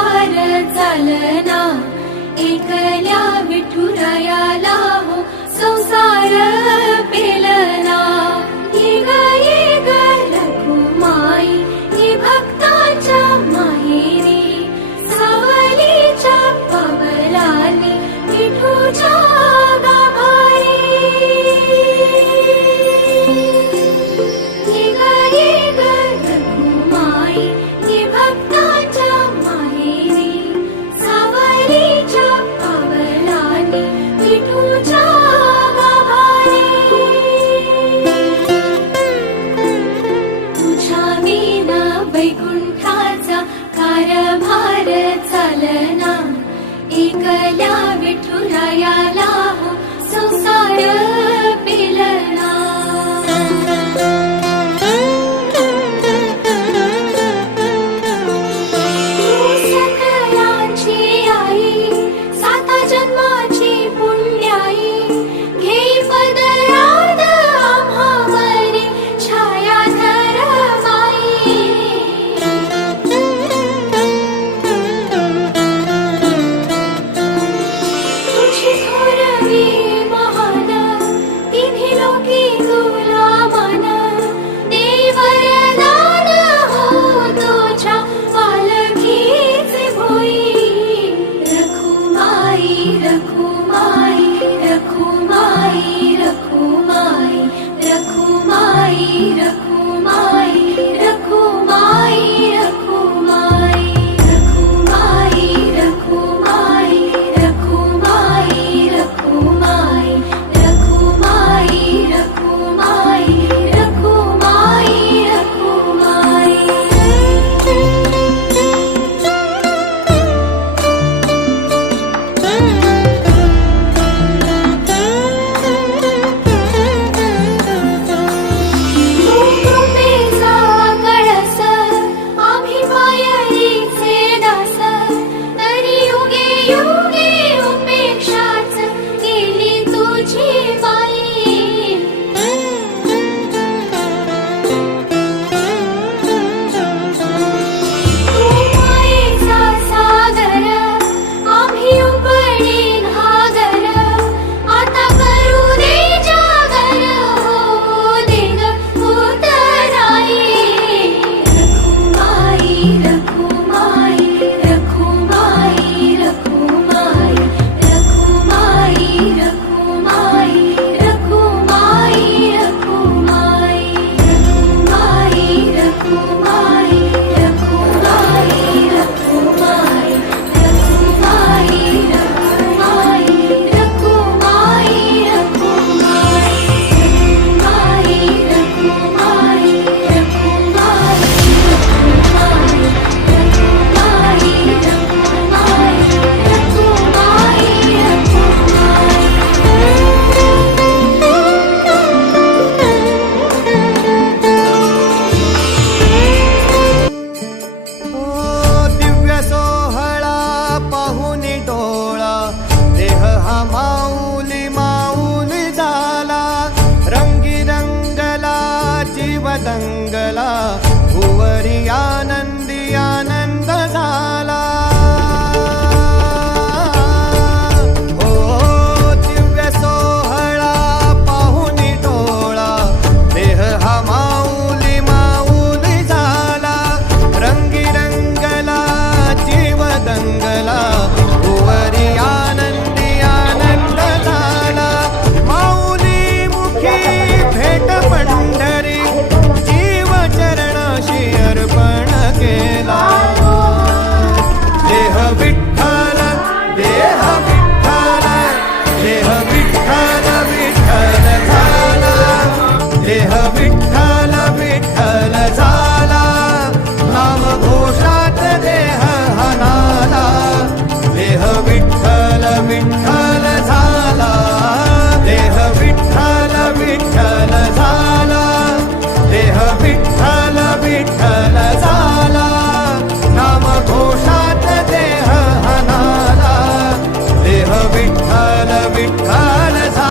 पार चालना एकल्या विठुरायाला हो संसार पेलना ही रघुमाई ही भक्ताच्या माहेरी सावलीच्या पवलानी विठूच्या संसार जीव दंगला भुवरी आनंदी आनंद झाला